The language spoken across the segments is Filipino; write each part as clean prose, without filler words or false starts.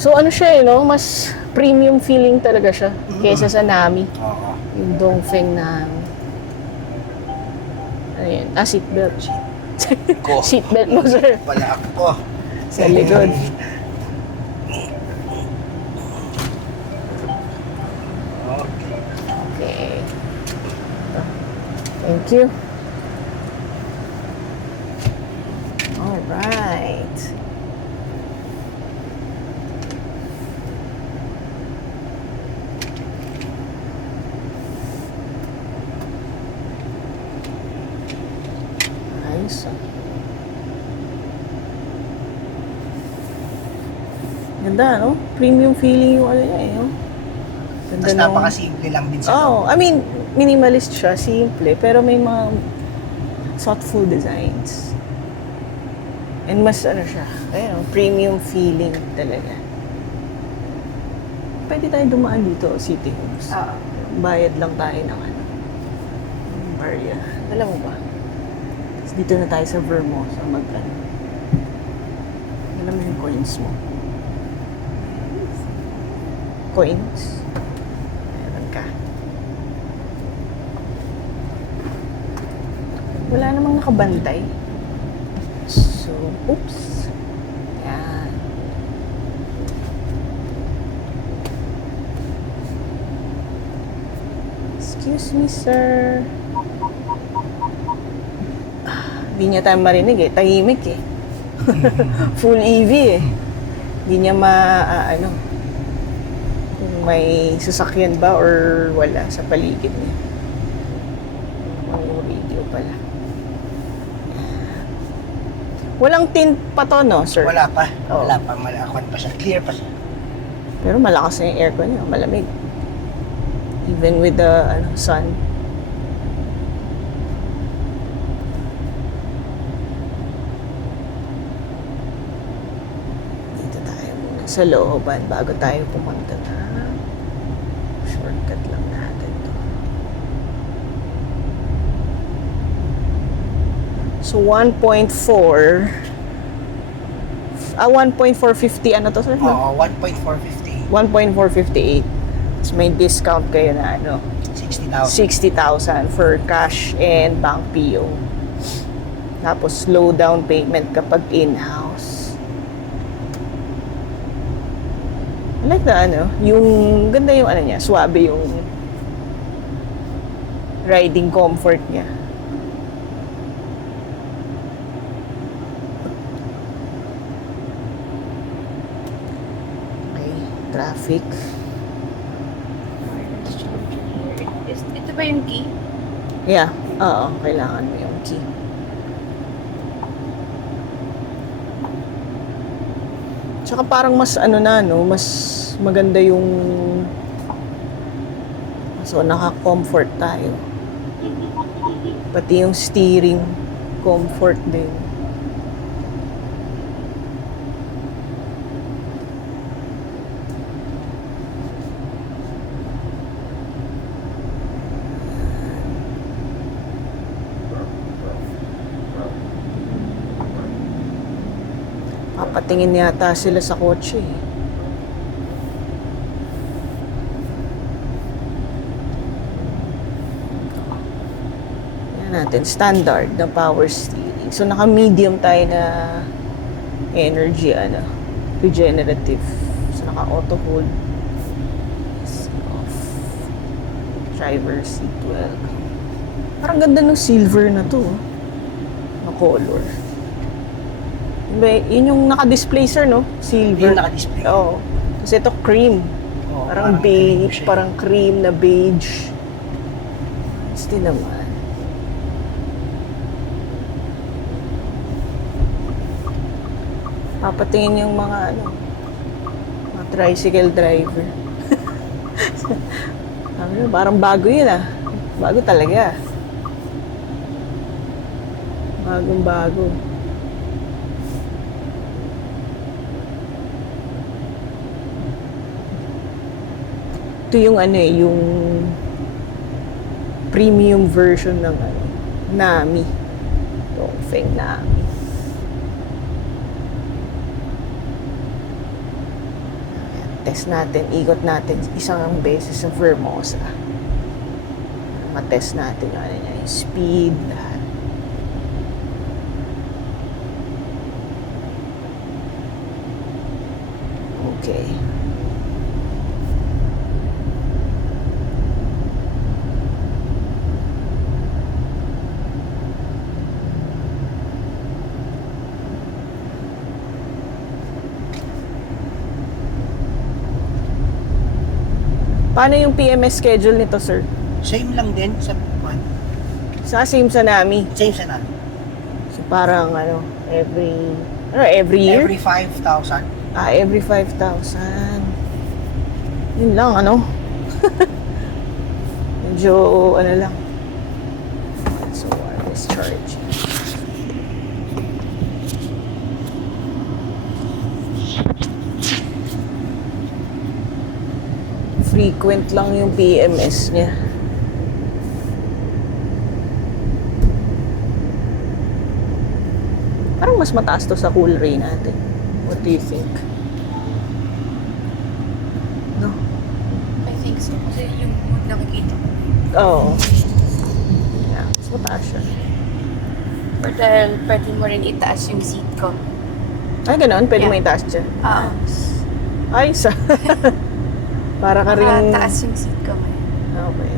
So ano siya no? Mas premium feeling talaga siya kaysa sa Nami. Oo. Yung Dongfeng Nami. Ano yan? Seatbelt. Ko. Seatbelt mo, sir. Wala ako. Sa likod. Okay. Ito. Thank you. Alright. Ayos ah. Ganda, no? Premium feeling yung ano niya eh, no? Ganda Tapos nung- napakasimple lang din sa Oh, I mean, minimalist siya, simple, pero may mga thoughtful designs. And mas ano siya, ayun, premium feeling talaga. Pwede tayo dumaan dito, City Homes. Bayad lang tayo ng ano, barya. Alam mo ba? Tapos dito na tayo sa Vermosa mag-ano. Alam mo yung coins mo? Coins? Meron ka. Wala namang nakabantay. So, oops. Yan. Excuse me, sir. Hindi niya tayo marinig eh. Tahimik eh. Full EV eh. Hindi niya ano, kung may sasakyan ba or wala sa paligid niya. Ang radio pala. Walang tint pa to, no, sir? Wala pa. Oo. Wala pa. Malakwan pa siya. Clear pa siya. Pero malakas na yung aircon niya. Malamig. Even with the sun. Dito tayo muna sa looban bago tayo pumunta na. Shortcut lang natin to. So 1.4 1.450 ano to, sir? Oo, 1.450. 1.458. Tapos may discount kayo na ano, 60,000. 60,000 for cash and bank PO. Tapos slow down payment kapag in-house. I like the ano, yung ganda yung ano niya, swabe yung riding comfort niya. Okay, traffic. Ito ba yung key? Yeah, oo, kailangan mo yung key. Tsaka parang mas ano na, no, mas maganda yung so naka-comfort tayo. Pati yung steering, comfort din. Papatingin yata sila sa kotse eh. Yan natin, standard na power steering. So naka-medium tayo na energy, ano, regenerative. So naka-auto hold. Off. Driver seat, welcome. Parang ganda ng silver na to, na color. Yun yung naka-display, sir, no? Silver. Yung naka-display. Oo. Kasi ito cream. Oo, Parang cream beige, siya. parang cream na beige. Gusto naman. Papatingin yung mga ano, mga tricycle driver. Sabi, parang bago yun ah. Bago talaga. Bagong bago. Ito yung ano eh, yung premium version ng ano, Nami. Dongfeng Nami. test natin, ikot natin isang beses sa Vermosa. Matest natin yung, ano niya, yung speed, lahat. Okay. Paano yung PMS schedule nito, sir? Same lang din sa one. Same sa NAMI. Same sa namin. So parang every year? Every 5,000. Every 5,000. Yun lang, ano? Medyo, ano lang. So, wireless charge. Frequent lang yung PMS niya. Parang mas mataas to sa Cool Ray natin. What do you think? No? I think so. Kasi yung nakikita ko. Oo. Yeah, mas mataas siya. Or dahil pwede mo rin itaas yung seat ko. Ay, ganun? Pwede Yeah. mo itaas dyan? Ay, sa... Para ka rin... Taas yung seat ko ngayon. Okay.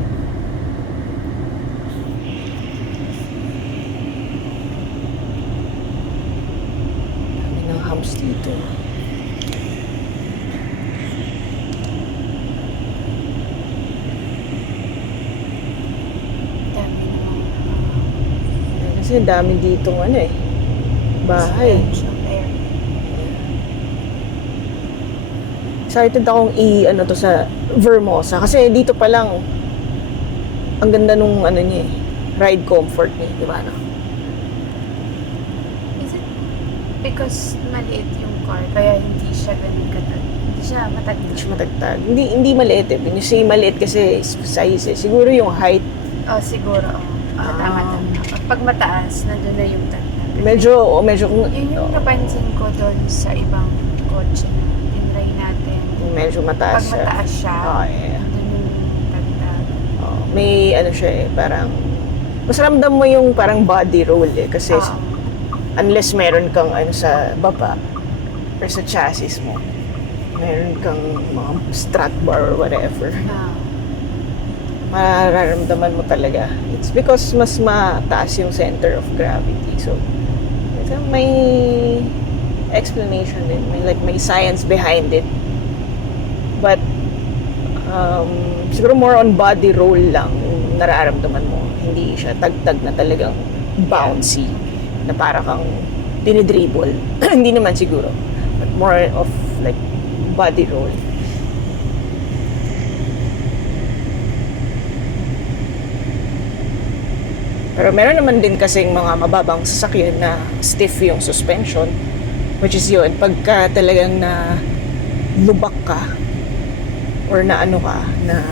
Dami ng hams dito. Dami naman. Kasi dami ditong ano eh. Bahay. Residential area. Excited akong ano to sa Vermosa. Kasi dito pa lang, ang ganda nung ano niya eh. Ride comfort niya, di ba? No? Is it because maliit yung car, kaya hindi siya ganun katag? Hindi siya matagtag? Hindi siya matagtag. Hindi maliit eh. When you say maliit kasi size eh. Siguro yung height. Oh, siguro. Tama. Pag mataas, nandun na yung tagtag. Medyo Yun yung napansin ko doon sa ibang kotse na tinry natin. medyo mataas Pag mataas siya, Oh, yeah. nandun yung tagtag. Oh, may ano siya eh, parang mas ramdam mo yung parang body roll eh. Kasi unless meron kang ano sa baba or sa chassis mo, meron kang mga strut bar or whatever, mararamdaman mo talaga. It's because mas mataas yung center of gravity. So, ito may explanation din. May science behind it. But, siguro more on body roll lang yung nararamdaman mo. Hindi siya tagtag na talagang bouncy. Na para kang dinidribble. Hindi naman siguro. But more of like body roll. Pero meron naman din kasing mga mababang sasakyan na stiff yung suspension. Which is yun, pagka talagang na lubak ka or na ano ka, na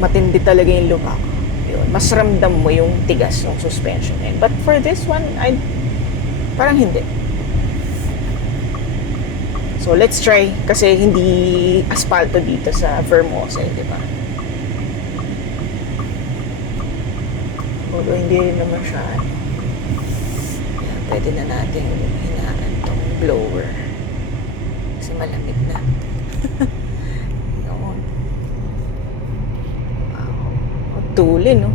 matindi talaga yung lubak, yun, mas ramdam mo yung tigas ng suspension. But for this one, parang hindi. So let's try, kasi hindi asfalto dito sa Vermosa, di ba? Although hindi rin naman siya, pwede na natin hinaan tong blower. Kasi malamig na. Yun. Wow. Tulin, no?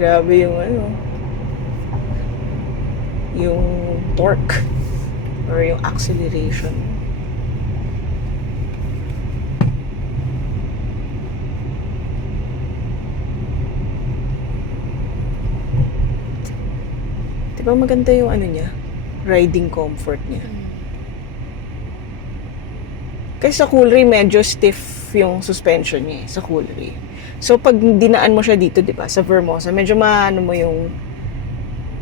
Grabe yung ano. Yung torque. Or yung acceleration. Diba maganda yung ano niya? Riding comfort niya. Kasi sa Cool Ray, medyo stiff yung suspension niya sa Cool Ray. So, pag dinaan mo siya dito, di ba, sa Vermosa, medyo maano mo yung,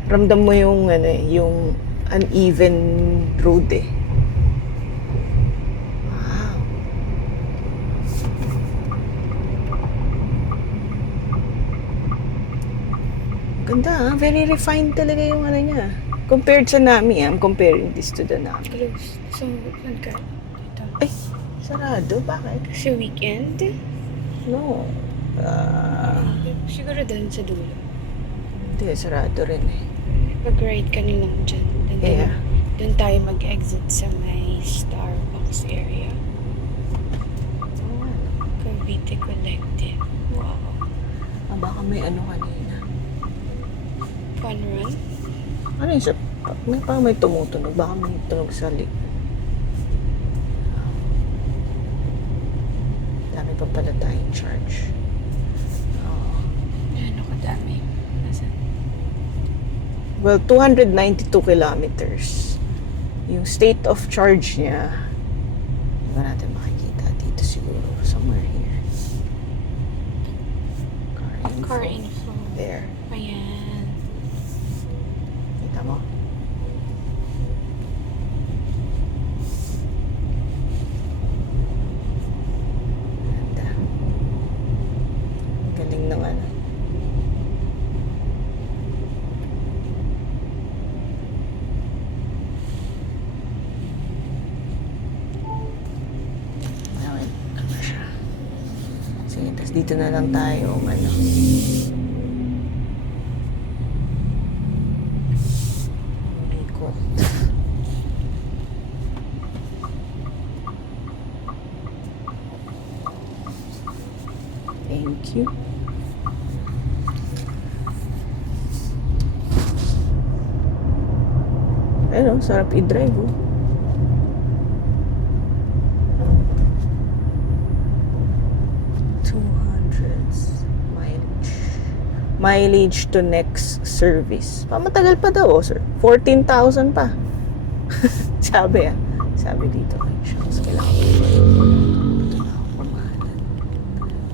ramdam mo yung, ano yung uneven road eh. Wow. Ganda ah. Very refined talaga yung ano niya. Compared sa NAMI, I'm comparing this to the NAMI. Close. So, saan ka? Sarado? Bakit? Kasi weekend? No. Siguro doon sa dulo. Hindi, sarado rin eh. Mag-ride ka na lang dyan. And then, Yeah. doon tayo mag-exit sa may Starbucks area. Cavite Collective. Wow. Baka may ano kanina. Fun run? Ano yun sa... Parang may tumutunog. Baka may tunog sa likod. Dami pa pala tayong charge. Ano ka dami? Nasaan? Well, 292 kilometers. Yung state of charge niya, hindi ba natin makikita dito siguro, somewhere here. Car info. There. Ayan. Kita mo? Ganda. Galing ng ano. Ayun, ano siya. Sige, tas dito na lang tayo, ano. Ikot. Thank you. Ayun, sarap i-drive, oh. Mileage to next service. Matagal pa daw, sir. 14,000 pa. Sabi Sabi dito. Ay, shucks, kailangan ko. Ito na ako pamahalan.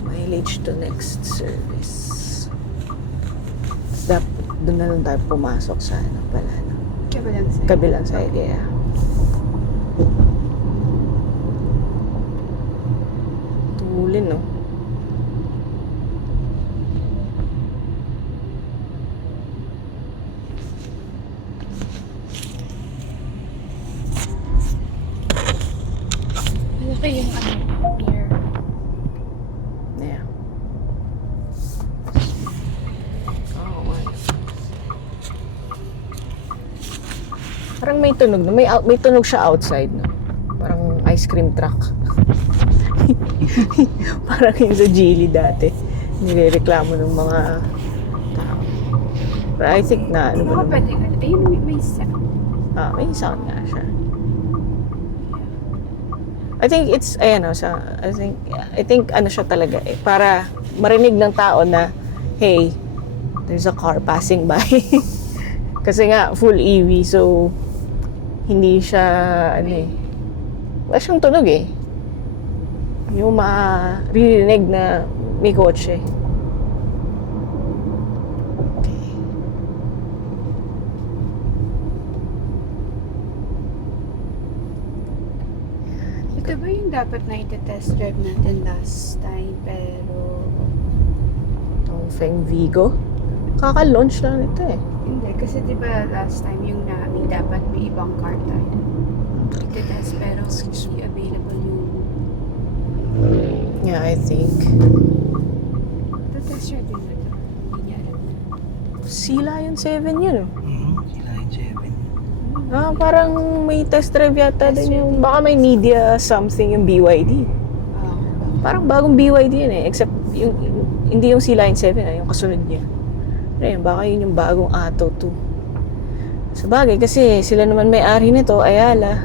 Mileage to next service. Doon na lang tayo pumasok sa ano pala. No? Kabilang sa'yo. Kabilang sa idea. Tulin, no? Malaki yung mirror. Yeah. Oh, man. Parang may tunog, no? May tunog siya outside, no? Parang ice cream truck. Parang yung sa Geely dati. Nirereklamo ng mga tao. But I think na, ano ba Baka naman? pwede ka. Ayun, may sound. May sound nga siya. I think it's, ayan o, I think ano siya talaga eh, para marinig ng tao na, hey, there's a car passing by. Kasi nga, full EV, so, hindi siya, ano eh, wala siyang tunog eh. Yung maririnig na may kotse. Okay. Ito ba yung dapat na iti-test drive natin last time, pero Itong Feng Vigo. Kaka-launch lang ito eh. hindi. Kasi di ba last time yung namin dapat may ibang car tayo. Iti-test pero hindi available yung Yeah, I think. iti-test drive din ba ito? Hindi niya alam na. Sila yung 7 yun. Sila yung 7. Parang may test drive yata Test din yung, drive. baka may media something yung BYD. Parang bagong BYD yun eh. Except, hindi yung C-Line 7 yung kasunod niya. Ayun, baka yun yung bagong Atto 2. Sabagay, kasi sila naman may-ari nito, Ayala.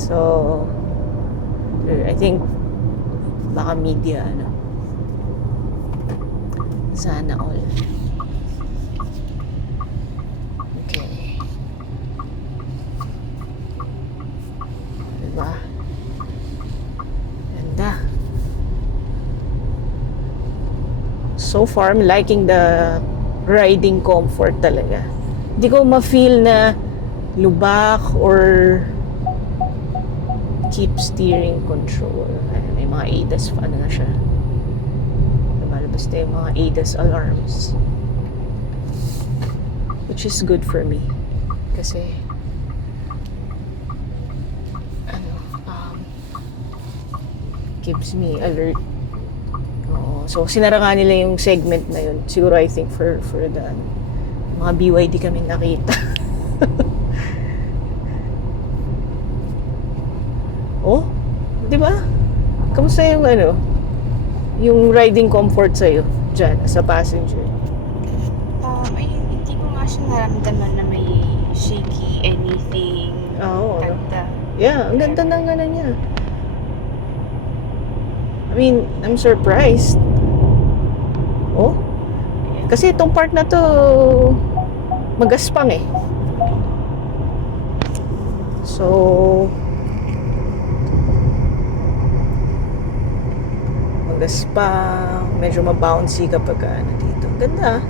So, I think, baka media, ano. Sana all. Okay. Diba? Ganda. So far, I'm liking the riding comfort talaga. Hindi ko ma-feel na lubak or keep steering control. May mga ADAS, ano na siya. Lumalabas na yung mga ADAS alarms. Which is good for me. Kasi keeps me alert. Oo. So, sinara nga nila yung segment na yun. Siguro, I think, for the mga BYD kami nakita. Oh, di ba? Kamusta yung yung riding comfort sa'yo dyan as a passenger? Ay, hindi ko nga siya naramdaman na may shaky anything. Oo. Ganda. Yeah, ang ganda ng niya. I mean, I'm surprised. Oh, kasi itong part na to magaspang eh. So, magaspang, medyo mabouncy kapag dito. Ganda. I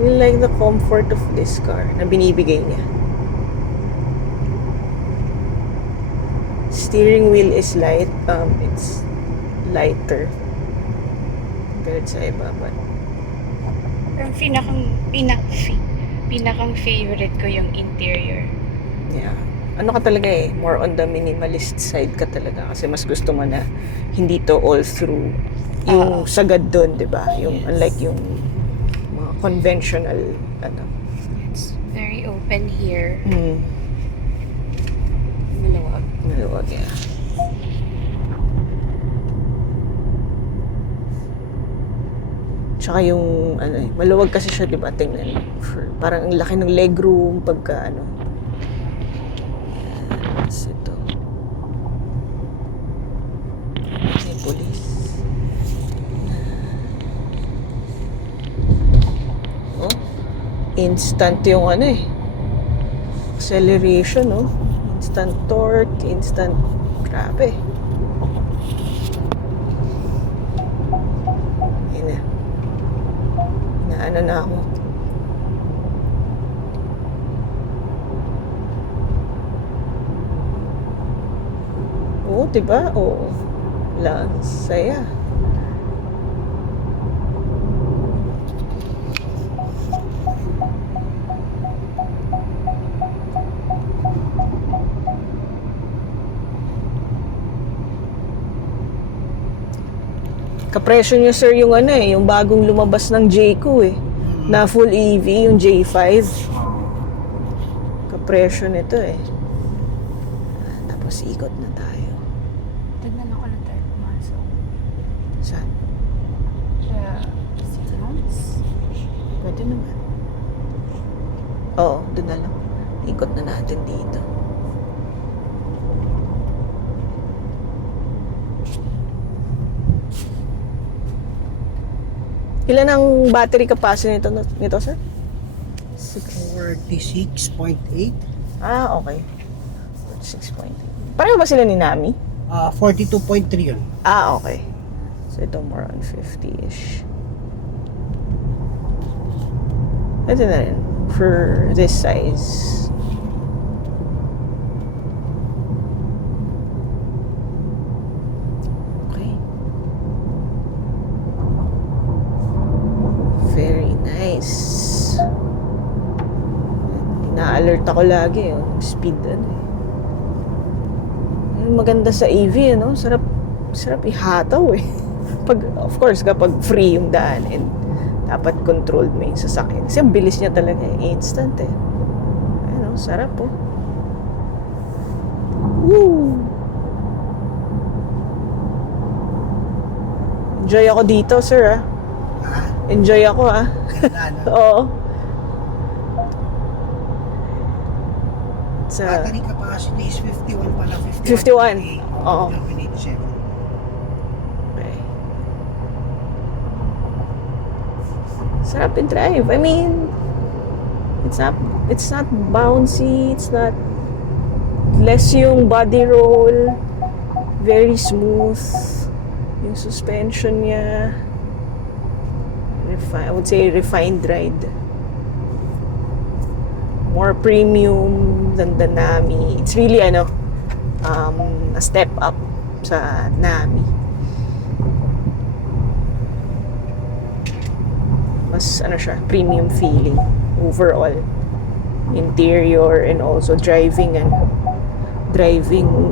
really like the comfort of this car na binibigay niya. Steering wheel is light. It's lighter compared sa iba, but Pero pinakang favorite ko yung interior. yeah. Ano ka talaga more on the minimalist side ka talaga kasi mas gusto mo na hindi to all through yung sagad doon, 'di ba? Yung Yes. unlike yung mga conventional It's very open here. Maluwag, yeah. Tsaka yung maluwag kasi siya, 'di ba? Tingnan. Parang ang laki ng legroom pagka Yes, ito. May police. Oh, instant yung acceleration, no? Instant torque, instant, grabe. Yun na. Inaano na ako. Oo, diba? Oo. Wala, saya. Kapresyo nyo, sir, yung yung bagong lumabas ng Jayco na full EV, yung J5. Kapresyo nito Tapos ikot na tayo. Tignan ako na tayo pumasok. Saan? Sa City Homes. Pwede naman. Oo, doon na lang. Ikot na natin dito. Ilan ang battery capacity nito sir? 46.8. Ah, okay. 46.8. Pareho ba sila ni Nami? 42.3 yun. Ah, okay. So, ito more on 50-ish. Ito na rin. For this size. Okay. Very nice. Ina-alert ako lagi yung speed Yung maganda sa EV, sarap ihataw of course, kapag free yung daan and dapat controlled mo yung sasakyan. Kasi ang bilis niya talaga instant sarap Woo! Enjoy ako dito, sir Enjoy ako Ganda, no? Oo. Sa Battery capacity is 51 pala. 51. Oo. 87. Okay. Sarap i-drive. I mean, it's not bouncy, it's not less yung body roll, very smooth yung suspension niya. I would say refined ride. More premium than the Nami. It's really a step up sa Nami. Mas siya, premium feeling overall. Interior and also driving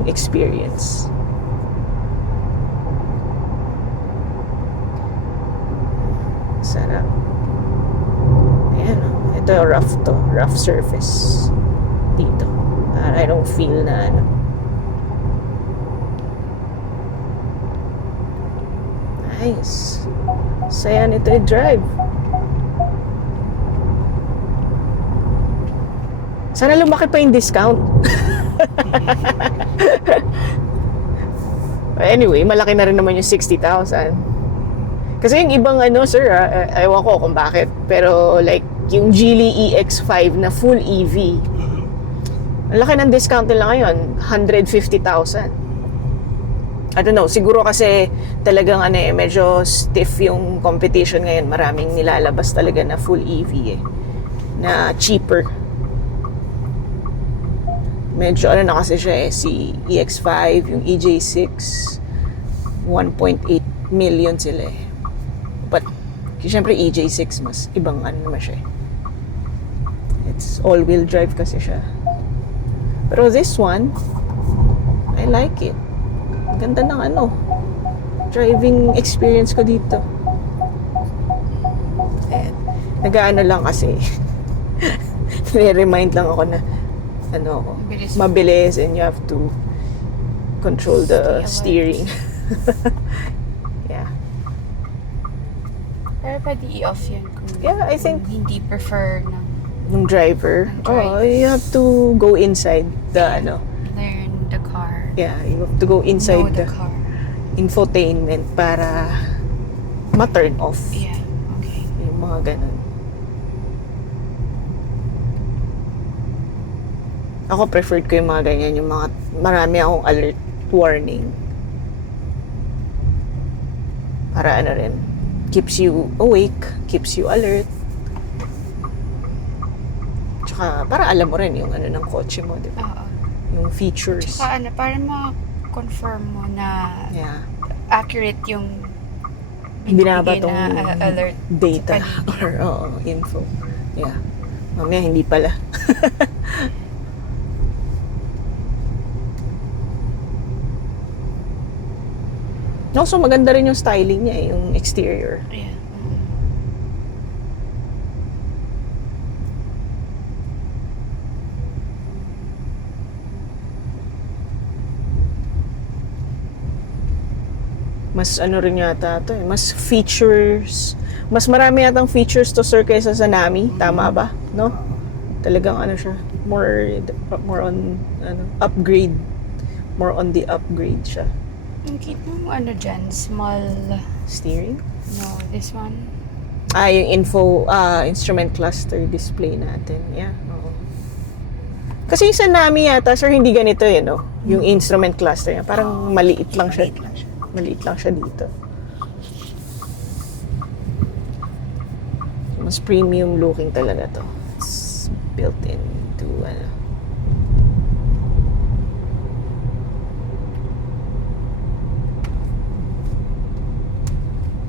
experience. Ito rough to. Rough surface. Dito. I don't feel na ano. Nice. Saya nito i-drive. Sana lumaki pa yung discount. Anyway, malaki na rin naman yung 60,000. Kasi yung ibang ano, sir, ewan ko kung bakit. Pero like, yung Geely EX5 na full EV, ang laki ng discount nila ngayon, 150,000. I don't know, siguro kasi talagang ano medyo stiff yung competition ngayon. Maraming nilalabas talaga na full EV na cheaper. Medyo ano na kasi siya si EX5, yung EJ6, 1.8 million sila But, siyempre EJ6 mas ibang ano naman siya It's all-wheel drive kasi siya. Pero this one, I like it. Ganda ng ano, driving experience ko dito. And, nag-ano lang kasi, nire-remind lang ako na, ano ako, mabilis and you have to control the steering. Yeah. Pero pwede i-off yan kung Yeah, I think, hindi prefer ng driver, you have to go inside the, ano, learn the car. yeah, you have to go inside Know the the car. infotainment para ma-turn off. Yeah, okay. Yung mga ganun. Ako preferred ko yung mga ganyan, yung mga marami akong alert warning. Para ano rin, keeps you awake, keeps you alert. Tsaka para alam mo rin yung ano ng kotse mo, di ba? Oo. Yung features. Tsaka ano, para ma-confirm mo na Yeah. accurate yung Binabatong na alert data sa paligid. or info. Yeah. Mamaya hindi pala. Also, maganda rin yung styling niya, yung exterior. Yeah. Mas ano rin yata to mas features, mas marami yatang features to sir kaysa sa Nami, tama ba? No? Talagang ano siya, more on ano, upgrade. More on the upgrade siya. Ang cute nung ano dyan, small, Steering? no, this one. Yung instrument cluster display natin. Yeah, oo. Kasi sa Nami yata, sir, hindi ganito no? Yung instrument cluster niya. Parang maliit lang siya. Maliit lang siya dito. Mas premium looking talaga to. It's built into, ano.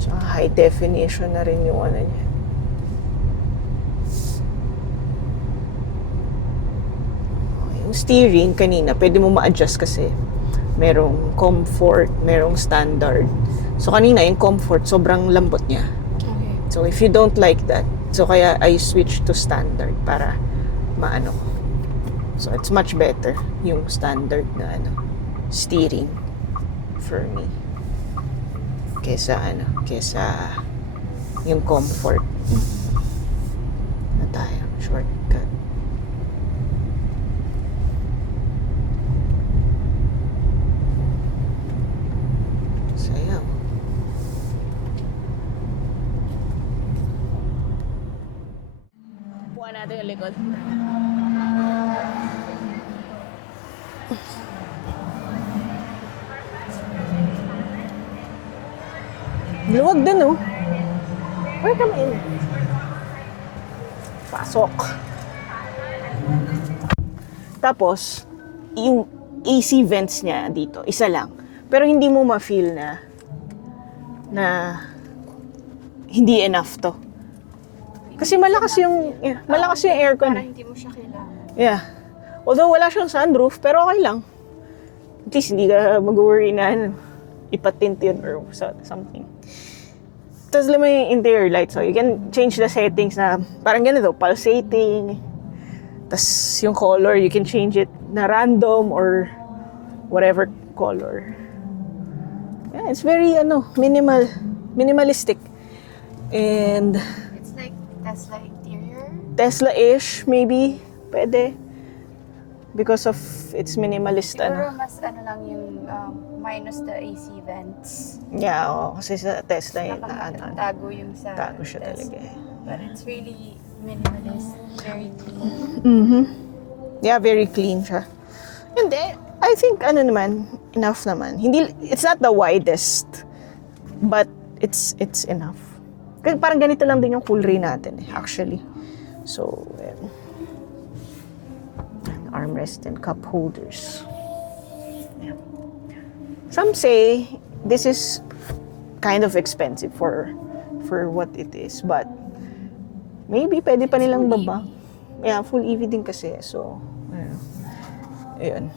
Tsaka high definition na rin yung ano niya. Yung steering kanina, pwede mo ma-adjust kasi merong comfort, merong standard. So kanina yung comfort, sobrang lambot niya. Okay. So if you don't like that, so kaya I switch to standard para maano ko. So it's much better yung standard na ano, steering for me. Kesa yung comfort. Na tayo, shortcut. Sayaw. Puan natin yung likod. Luwag din, oh. Welcome in. Pasok. Tapos, yung AC vents niya dito, isa lang. Pero hindi mo ma-feel na hindi enough to. Kasi malakas yung aircon. Para hindi mo siya kailangan. Yeah. Although wala siyang sunroof, pero okay lang. At least hindi ka mag-worry na ipatint yun or something. Tesla may interior light. So, you can change the settings na parang ganito, pulsating. Tas yung color, you can change it na random or whatever color. Yeah, it's very, minimalistic. And It's like Tesla interior. Tesla-ish, maybe. Pwede. Because of its minimalist, Siguro mas lang yung minus the AC vents. Yeah, oo. Kasi sa Tesla, Tago yung sa tago siya Tesla. talaga eh. But it's really minimalist, very clean. Mm-hmm. Yeah, very clean siya. And then, I think, enough naman. It's not the widest, but it's enough. Kasi parang ganito lang din yung Coolray natin eh, actually. So, armrest and cup holders. Yeah. Some say this is kind of expensive for what it is, but maybe pwede pa nilang baba. Yeah, full EV din kasi. So, ayun.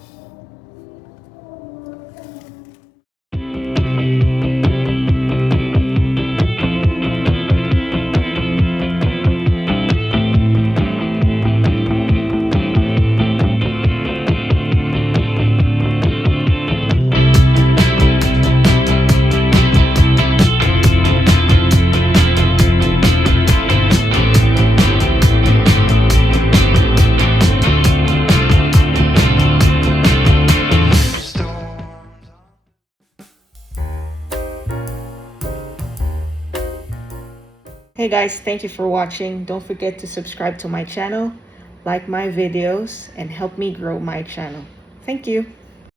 Hey guys, thank you for watching. Don't forget to subscribe to my channel, like my videos, and help me grow my channel. Thank you.